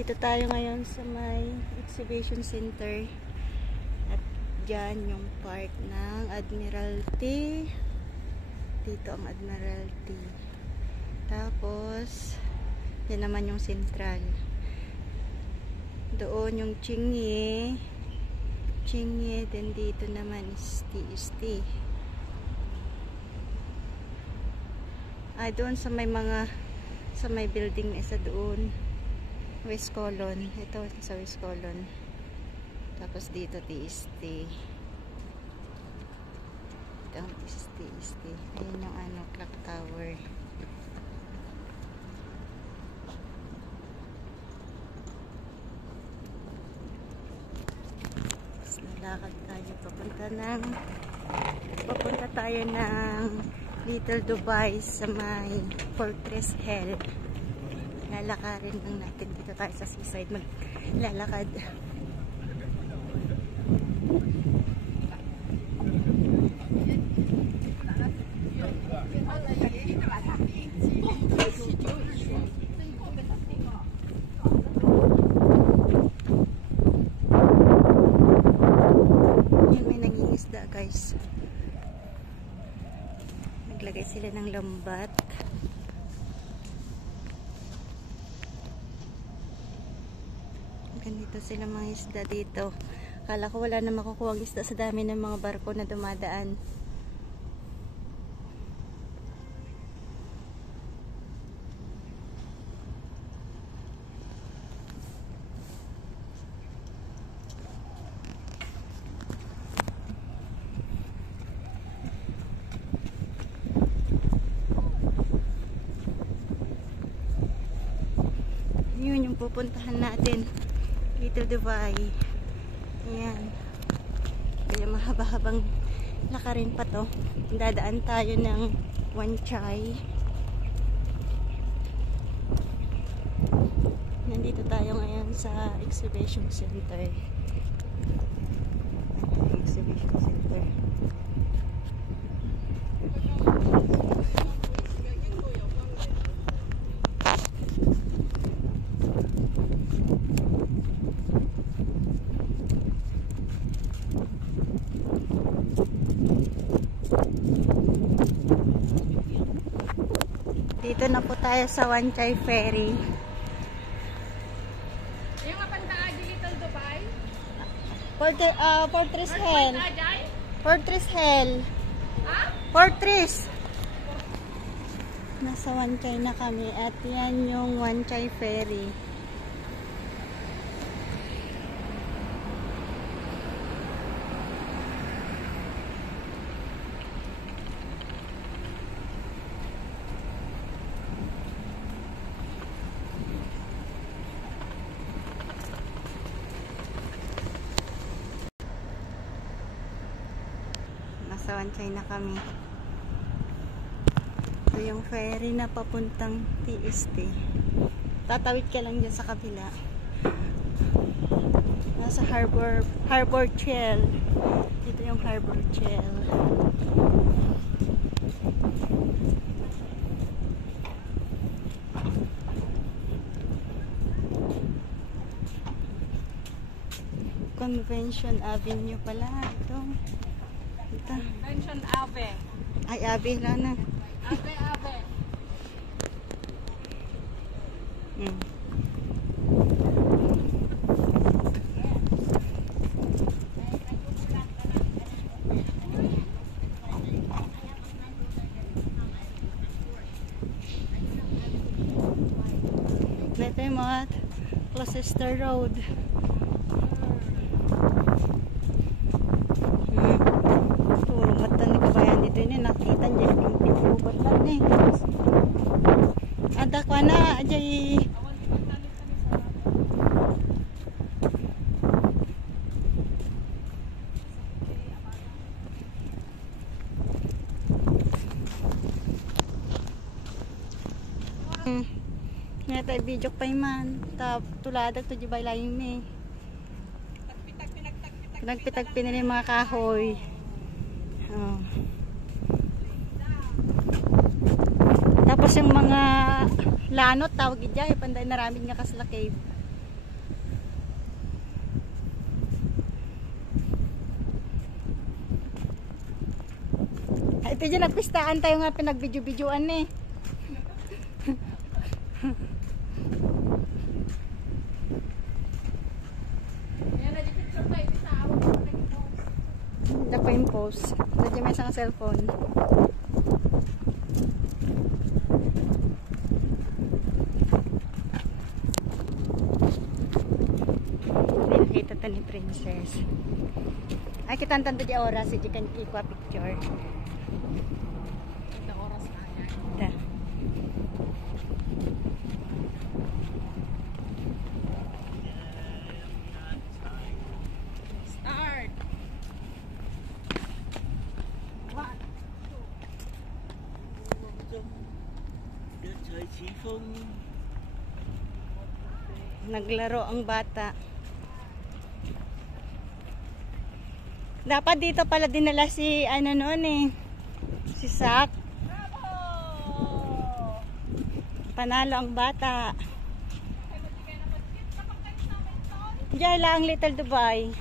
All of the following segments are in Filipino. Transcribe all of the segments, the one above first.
Nandito tayo ngayon sa may exhibition center. At dyan yung park ng Admiralty. Dito ang Admiralty. Tapos, yan naman yung Central. Doon yung Chingy. Then dito naman is TST. Ay, doon sa may building na isa doon. West Colon. Ito sa West Colon. Tapos dito TST. Ito ang TST. Ayan yung clock tower. Tapos nalakad tayo. Papunta tayo ng Little Dubai sa may Fortress Hell. Lalakarin lang natin dito tayo sa seaside, maglalakad. Yan, may nangingisda guys. Naglagay sila ng lambat. Ganito sila mga isda dito. Akala ko wala na makukuha ang isda sa dami ng mga barko na dumadaan. Yun yung pupuntahan natin. Little Dubai. Ayan. Kaya mahaba-habang lakarin pa to. Dadaan tayo ng Wan Chai. Nandito tayo ngayon sa exhibition center. Exhibition center. Dito na po tayo sa Wan Chai Ferry. Yung kapanta di Little Dubai? Fortress Hell. Fortress Hell. Ha? Fortress. Nasa Wan Chai na kami at yan yung Wan Chai Ferry. Nasa Wan Chai na kami. Ito yung ferry na papuntang TST. Tatawid ka lang dyan sa kabila. Nasa Harbor Trail. Dito yung Harbor Trail. Convention Avenue pala ito. Convention Ave. Ay, Ave lang na. Ave. Ito yung mga Gloucester Road. Turong mata ni kabayan dito yun. Nakita niya yung pinubat lang eh. Ada ko na, ajay. Nga tayo video pa man. Tuladag to jibay laing ni. Pinagpitag pinili mga kahoy. Tapos yung mga lanot tawag idya, panday naramid nga kasla cave. Ito dyan, nagpistaan tayo nga pinag-video-videoan eh. Yan na, di picture tayo. Bitawag ko na ito. Ito pa yung post. Ito dyan may isang cellphone. Nakita to ni Princess. Ay, kita tanto di oras. Di kan ikwa picture. Ito oras na yan. Ito. Start! One. 人在此風。 Naglaro ang bata. Dapat dito pala dinala si ano noon eh. Si Sak. Panalo ang bata. Diyan lang Little Dubai.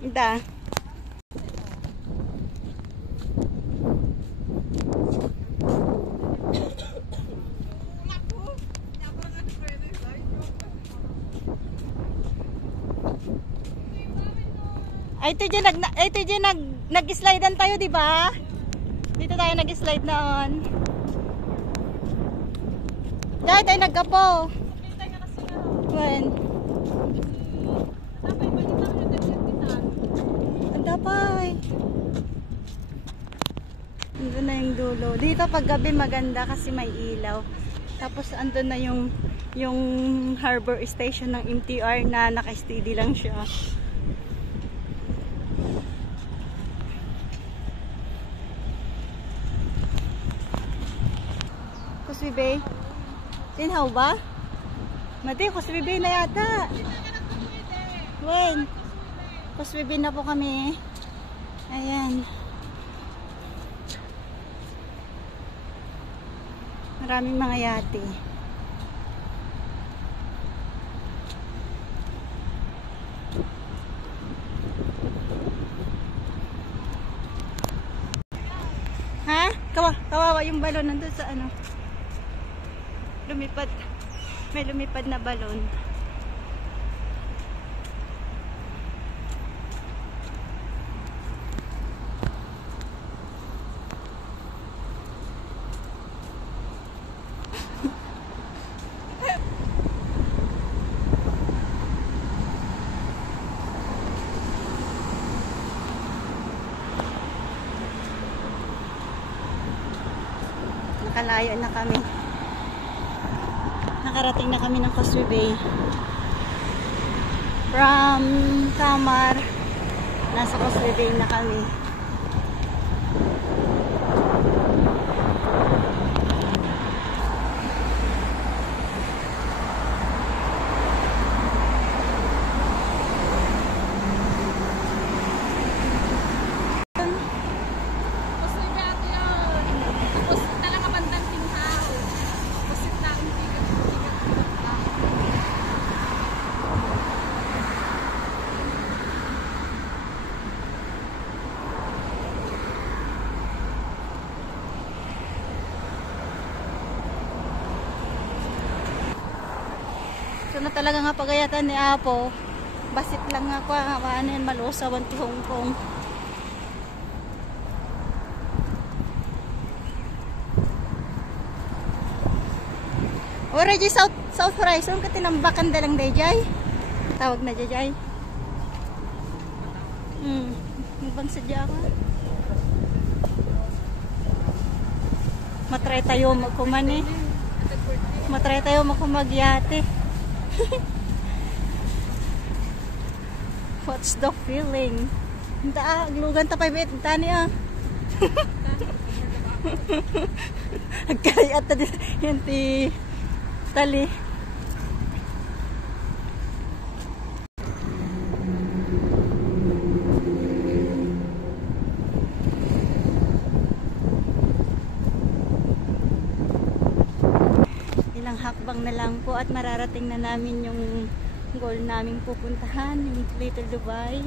Ida. Ay, ito dyan nag-slidean tayo, di ba? Dito tayo nag-slide noon. Diyan tayo nagkapo. When? Ang dapay. Andun na yung dulo. Dito pag gabi maganda kasi may ilaw. Tapos andun na yung harbor station ng MTR na naka-steady lang siya. Causeway Bay. Tinhaw ba? Mati, Causeway Bay na yata. When? Causeway Bay na po kami. Ayan. Maraming mga yate. Ha? Kawawa yung balon nandun sa ano. Lumipad. May lumipad na balon. Nakalayo na kami. Nakarating na kami ng Causeway Bay. From Samar, nasa Causeway Bay na kami. Tapos na dati yun. Tapos talaga bandang tinghaw. Tapos na ang tigat-tigat pa. So na talaga nga pagayatan ni Apo. Basit lang nga ko, ano yan, malusawan ti Hong Kong. Ora di South Horizon ka tinambakan dalang dayjay. Tawag na dayjay. Ibang sadya ka. Matry tayo magkuman eh. Matry tayo magkumagyate. What's the feeling? Aglugan ta pa bet tani ah. Agkayat ta yan ti tali. Ilang hakbang na lang po at mararating na namin yung goal naming pupuntahan, yung Little Dubai.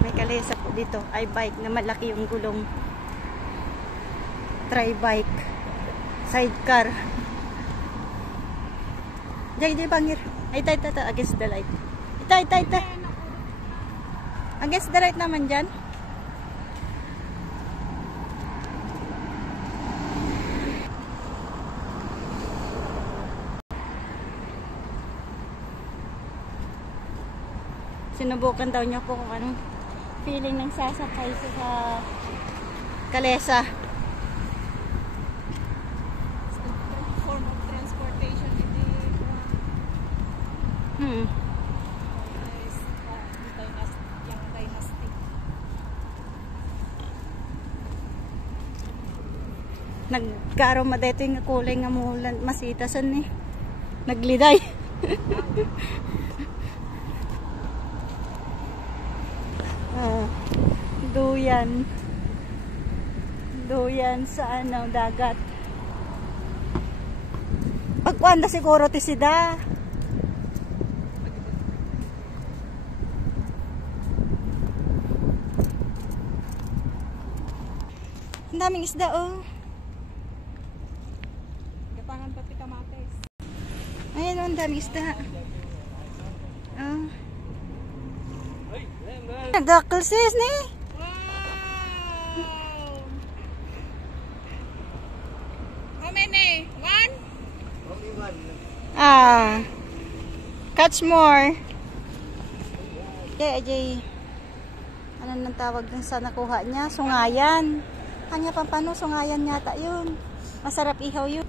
May kalesa po dito. Ay bike na malaki yung gulong. Tri-bike. Sidecar. Diyan, bangir. Ay, tay, against the light. Tay. Against the light naman dyan. Sinubukan daw niya po kung anong feeling ng sasakay sa kalesa. Form of transportation hindi Hmm. yung dynastic. Nagkaro madeto yung kulay nga mulan masitasan eh. Nagliday. Duyan. Duyan sa ano, dagat. Pagkuanda siguro ti sida. Ang daming isda oh. Gapangan pa pitamates. Ayan oh, ang daming isda. Oh. Nagkakalsis ni. Wow! How many? One? Only one. Ah. Catch more. Jay. Ano nang tawag dun sa nakuha niya? Sungayan. Kanya pampano, sungayan yata yun. Masarap ihaw yun.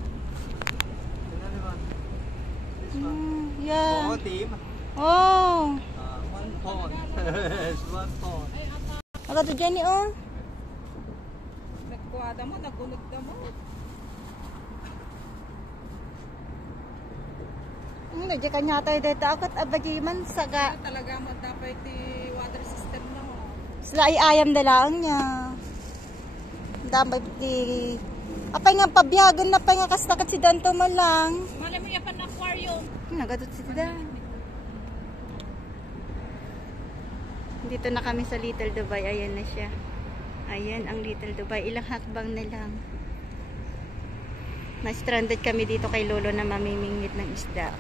Another one. This one. Yeah. Four team. Oh. 1 pond. It's 1 pond. Agad dyan ni oh. Nagkuhada mo, nagunod na mo. Hindi, dyan kanya tayo dito. Akat abajiman saga. Talaga mo dapat yung water system na mo. Sila ay ayam dalaang niya. Damay di. Apay nga pabiyagan na pay nga kastakat si Danto man lang. Malay mo yapan na aquarium. Nagadot si Tida. Dito na kami sa Little Dubai. Ayan na siya. Ayan ang Little Dubai. Ilang hakbang na lang. Na-stranded kami dito kay Lolo na mamimingwit ng isda.